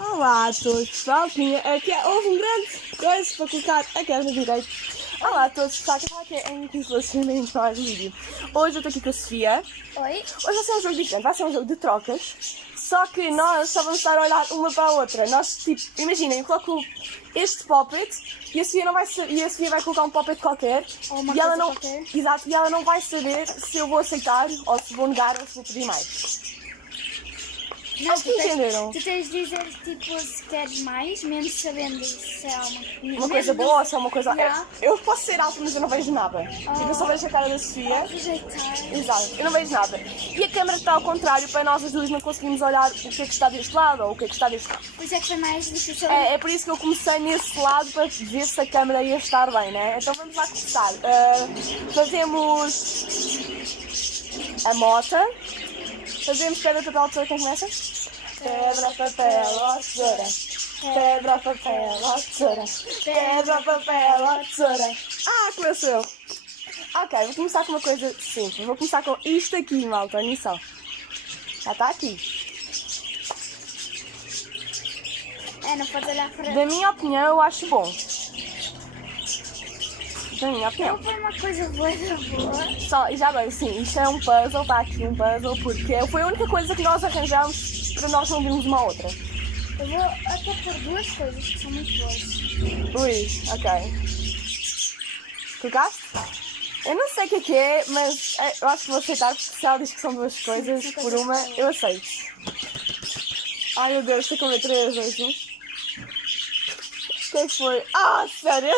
Olá a todos, pessoal. Aqui houve um grande coisa para colocar a câmera direita. Olá a todos, pessoal. Aqui é em que relacionamentos para mais um vídeo. Hoje eu estou aqui com a Sofia. Oi? Hoje vai ser um jogo diferente, vai ser um jogo de trocas. Só que nós só vamos estar a olhar uma para a outra. Nós, tipo, imaginem, eu coloco este poppet e a Sofia não vai e a Sofia vai colocar um poppet qualquer. Ou uma e ela coisa não, qualquer. exato, e ela não vai saber se eu vou aceitar, ou se vou negar, ou se vou pedir mais. Não, Acho que entenderam. tu tens de dizer tipo se queres mais, mesmo sabendo se é Uma coisa boa ou se é uma coisa... Yeah. Eu posso ser alta, mas eu não vejo nada. Tipo, eu só vejo a cara da Sofia. Rejeitar. Exato, eu não vejo nada. E a câmera está ao contrário, para nós as duas não conseguimos olhar o que é que está deste lado ou o que é que está deste lado. Por isso é que foi mais difícil. É por isso que eu comecei nesse lado, para ver se a câmera ia estar bem, né? Então vamos lá começar. Fazemos a mota. Fazemos pedra, papel, tesoura. Quem começa? Pedra, papel, ou tesoura. Pedra, papel, ou tesoura. Pedra, papel, ou tesoura. Ah, começou! Ok, vou começar com uma coisa simples. Vou começar com isto aqui, malta. Olhem só. Já está aqui. Não podes olhar para... Da minha opinião, eu acho bom. Da minha opinião. Eu vou uma coisa boa. Só, e já agora, sim, isto é um puzzle, está aqui um puzzle, porque foi a única coisa que nós arranjamos para nós não virmos uma outra. Eu vou até pôr duas coisas que são muito boas. Ui, ok. Colocaste? Eu não sei o que é, mas eu acho que vou aceitar, porque se ela diz que são duas coisas, são por coisas uma, boas. eu aceito. Ai meu Deus, estou com 3, 2, 1. O que é que foi? Ah, sério?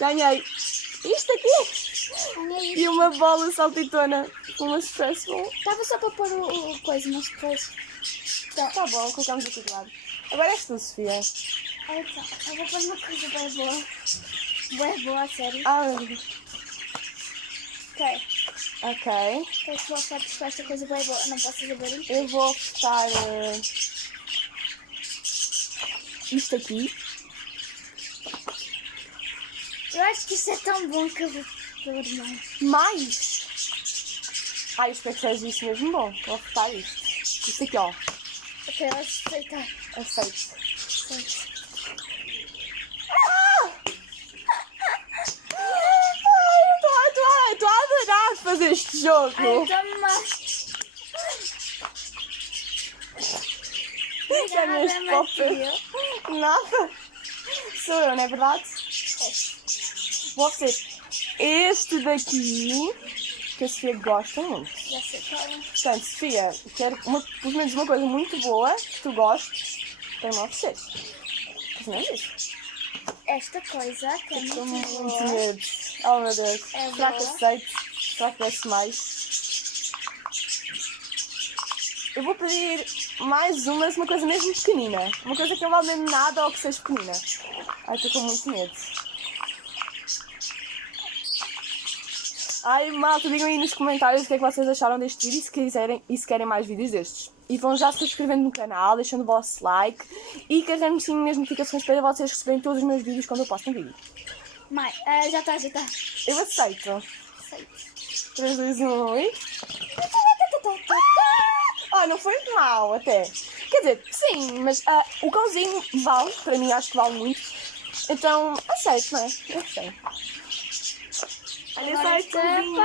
Ganhei isto aqui e uma bola saltitona, uma stress ball. Estava só para pôr o coisa, mas depois... Tá bom, colocamos aqui do lado. Agora és tu, Sofia. Olha só, eu vou pôr uma coisa bem boa. Bem boa, a sério. Ah, meu Deus. Ok. Ok. O que é que tu ofereces com esta coisa bem boa? Não posso fazer barulho? Eu vou apertar isto aqui. Eu acho que isto é tão bom que eu vou pôr mais. Mais. Ai, eu espero que seja isto mesmo bom. Vou apertar isto. Isto aqui, ó. Ok, eu aceitar. Aceito. Aceito. Estou a adorar fazer este jogo. Ai, toma mais. Tenho este poppet. Nada. Sou eu, não é verdade? Vou oferecer este daqui, que a Sofia gosta muito. Já sei qual é. Portanto, Sofia, quero pelo menos uma coisa muito boa, que tu gostes, para me oferecer. Pelo menos isso. Esta coisa que é Estou muito muito boa. medo. Oh meu Deus. É Será que boa? aceito? Será que desce mais? Eu vou pedir mais uma coisa mesmo pequenina. Uma coisa que não vale mesmo nada ou que seja pequenina. Ai, estou com muito medo. Ai, malta, digam aí nos comentários o que é que vocês acharam deste vídeo e se querem mais vídeos destes. E vão já se subscrevendo no canal, deixando o vosso like e carregando o sininho nas notificações para vocês receberem todos os meus vídeos quando eu posto um vídeo. Mãe, já está. Eu aceito. Aceito. 3, 2, 1 e... Ah, não foi mal até. Quer dizer, sim, mas o cãozinho vale, para mim acho que vale muito. Então, aceito, não é? Eu sei. Olha só este cãozinho.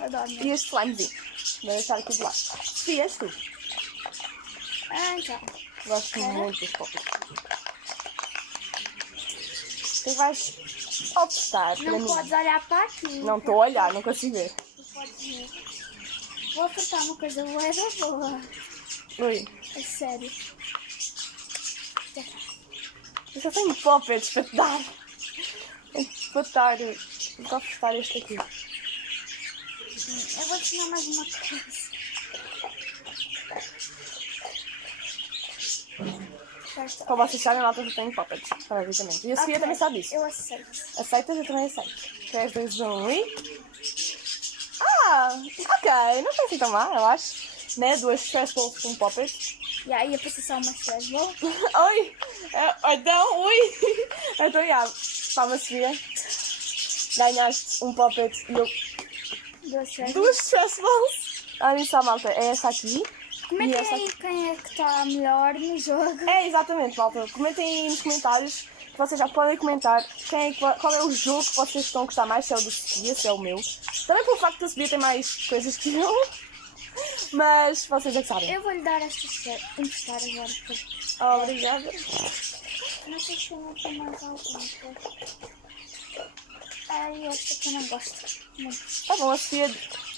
Adoro. E este slimezinho. Vou deixar aqui de lado. Sofia, és tu. Então. Gosto muito deste poppet. Tu vais optar para Não mim. podes olhar para aqui. Não estou a olhar, não consigo ver. Não podes ver. Vou apertar uma coisa boa da boa. Ui. É sério. Eu só tenho poppets para te dar. Vou apertar este aqui. Eu vou te ensinar mais uma coisa. Para vocês sabem, lá eu tenho poppets. Obviamente. E a Sofia também sabe disso. Eu aceito. Aceitas? Eu também aceito. 3, 2, 1 e... Ah, ok. Não foi assim tão mal, eu acho. Né? 2 stress balls com poppets. E aí eu passei só uma stress ball. Oi! Então, ui! Então, já. Palma, Sofia. Ganhaste um poppet e eu... 2 stress 2 stress balls. Olha só, malta. É essa aqui. Comentem esta aí quem é que está melhor no jogo. É, exatamente, malta. Comentem aí nos comentários, que vocês já podem comentar qual é o jogo que vocês estão a gostar mais, se é o do Sofia, se é o meu. Também pelo facto da Sofia ter mais coisas que eu. Mas vocês é que sabem. Eu vou-lhe dar esta emprestar agora. Obrigada. Não sei se eu tenho mais alguma coisa. Ai, esta que eu não gosto muito. Tá bom, a Sofia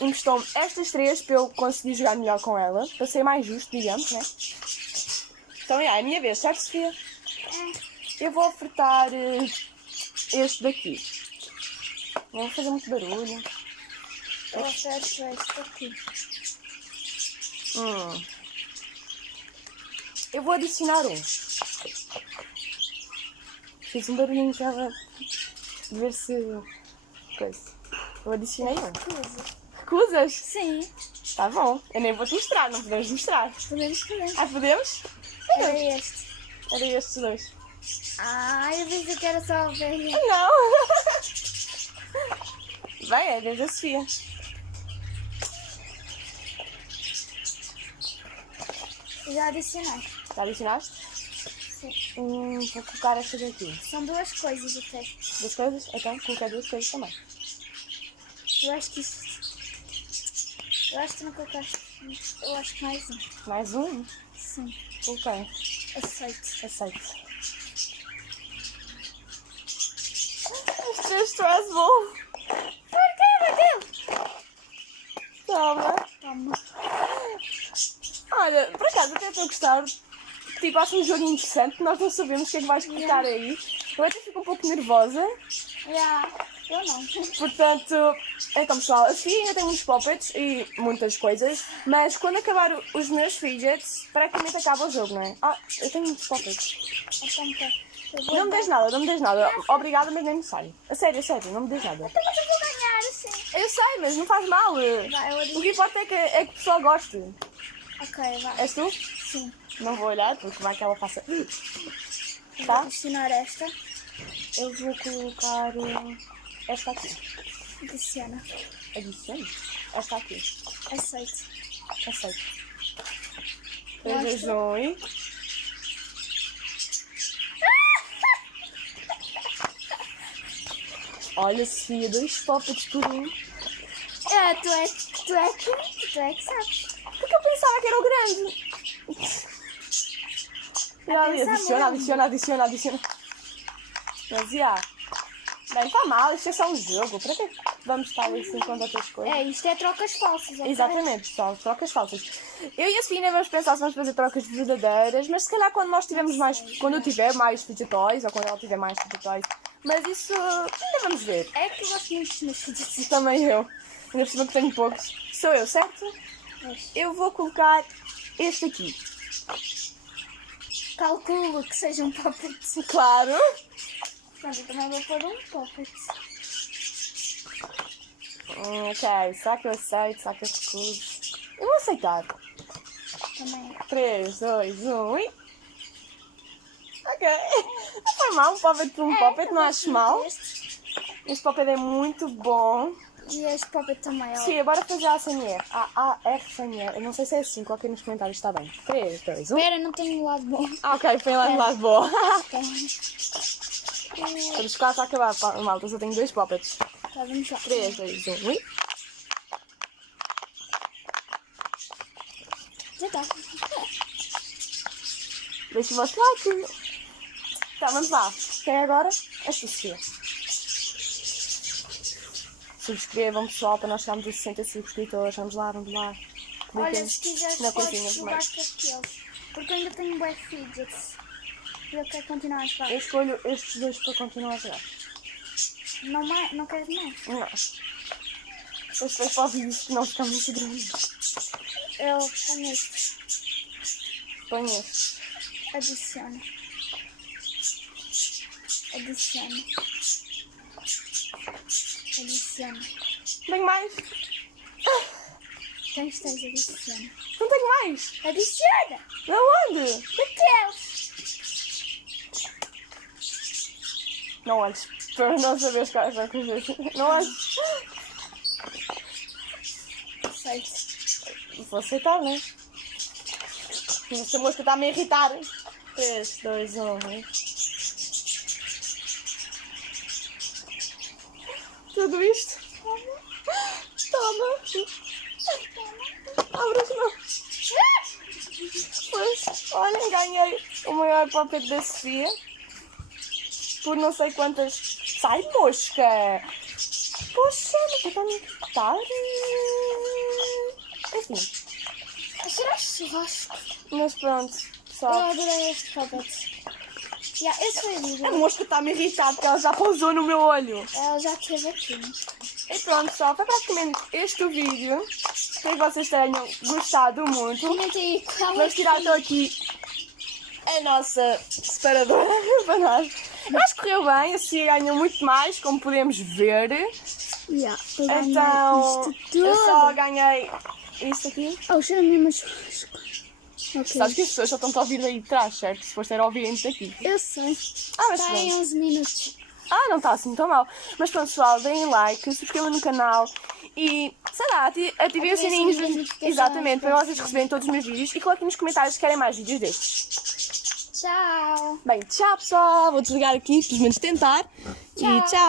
emprestou-me estas 3 para eu conseguir jogar melhor com ela, para ser mais justo, digamos, né? Então é a minha vez, certo, Sofia? Eu vou ofertar este daqui. Não vou fazer muito barulho. Eu ofereço este aqui. Eu vou adicionar um. Fiz um barulhinho para ver se... coisa. Eu adicionei um. Recusas? Sim. Tá bom. Eu nem vou te mostrar, não podemos mostrar. Podemos. Ah, podemos? Era este. Era estes dois. Ah, eu pensei que era só o velho. Não! Vai, é desde a Sofia. Já adicionei. Já adicionaste? Sim. Vou colocar estas aqui. São duas coisas até. 2 coisas? Então, coloquei 2 coisas também. Eu acho que isto. Eu acho que não colocaste. Eu acho que mais um. Mais um? Sim. Coloquei. Aceito. Aceito. Os 3 Strasbourg. Por que, meu Deus? Toma. Toma. Olha, por acaso até estou a gostar. Tipo, acho um jogo interessante. Nós não sabemos o que é que vais colocar aí. Eu até fico um pouco nervosa. Já. Eu não. Portanto, então pessoal, a Sofia ainda tem muitos puppets e muitas coisas. Mas quando acabar os meus fidgets, praticamente acaba o jogo, não é? Ah, eu tenho muitos puppets. Então, tá. Eu vou Não me dar- des nada, não me des nada. Obrigada, mas nem necessário. A sério, não me des nada. Então, mas eu vou ganhar, assim. Eu sei, mas não faz mal. Vai, eu O que adiciono. importa é que o pessoal goste. Ok, vai. És tu? Sim. Não vou olhar, porque vai que ela faça... Eu Vou Tá? adicionar esta. Eu vou colocar esta aqui. Adiciona. Adicione? Esta aqui. Aceito. Aceito. Mostra. 3, 2, 1 e... Olha, Sofia, 2 puppets por um. É, tu é que sabes. Porque eu pensava que era o grande. E ali, adiciona. Mas, bem, tá mal, isto é só um jogo. Para que vamos estar assim com outras coisas? É, isto é trocas falsas, ok? Exatamente, pessoal, trocas falsas. Eu e a Sofia ainda vamos pensar se vamos fazer trocas verdadeiras, mas se calhar quando nós tivermos mais, quando eu tiver mais fidget-toys, ou quando ela tiver mais fidget-toys, mas isso ainda vamos ver. É que eu gosto muito dos meus filhos. Também eu, ainda por cima que tenho poucos. Sou eu, certo? Eu vou colocar este aqui. Calculo que seja um puppet. Claro. Portanto, eu também vou pôr um puppet. Ok, será que eu aceito? Será que eu recuso? Eu vou aceitar. Também. 3, 2, 1 e... Ok. Não foi mal, um puppet por um puppet, não acho mal. Este puppet é muito bom. E este puppet também, ó. Sim, bora fazer a ASMR. A ASMR. Eu não sei se é assim, coloquei nos comentários, está bem. 3, 2, 1. Espera, não tenho o lado bom. Ok, foi lá no lado bom. Ok. Estamos quase a acabar, malta. Só tenho 2 puppets. Tá, vamos lá. 3, 2, 1 e... Já tá. Deixa o vosso like. Tá, vamos lá. Quem é agora? A Sofia. Subscrevam, pessoal, para nós chegarmos a 60 subscritores. Vamos lá. Olha, Cliquem se quiseres na podes coisinha jogar vermelha. com aqueles. Porque eu ainda tenho bué fidgets. E eu quero continuar a jogar. Eu escolho estes 2 para continuar a jogar. Não queres mais? Não. Estes 2 para os vídeos que não ficam muito grandes. Eu tenho este. Põe este. Adiciona. Adiciona. Adiciona. Tenho mais. Tens, adiciona. Não tenho mais. Adiciona! De onde? Daqueles! Não olhes. Para não saberes quais são as coisas. Não olhes. Aceito. Vou aceitar, né? Esta mosca está-me a irritar. 3, 2, 1. Tudo isto? Toma. Abre as mãos. Pois, olhem, ganhei o maior palpite da Sofia. Por não sei quantas... Sai, mosca! Poxa, não está a me irritar. Enfim. Será churrasco? Mas pronto, Eu pessoal. adorei este palpite. Esse foi o A vídeo. mosca está-me a irritar porque ela já pousou no meu olho. Ela já esteve aqui. E pronto, pessoal, foi praticamente este o vídeo. Espero que vocês tenham gostado muito. Vamos tirar então aqui a nossa separadora para nós. Mas correu bem, a Sofia ganhou muito mais, como podemos ver. Então, eu só ganhei isto aqui. Oh, cheira mesmo a churrasco. Ok. Sabes que as pessoas só estão a ouvir daí de trás, certo? Se fosse era ouvirem-te daqui. Eu sei. Mas Está em pronto. 11 minutos. Não está assim tão mal. Mas pronto, pessoal, deem like, subscrevam no canal e, sei lá, ativem o sininho. das notificações. Exatamente, para vocês receberem todos os meus vídeos e coloquem nos comentários se querem mais vídeos destes. Tchau. Bem, tchau pessoal, vou desligar aqui, pelo menos tentar. E tchau.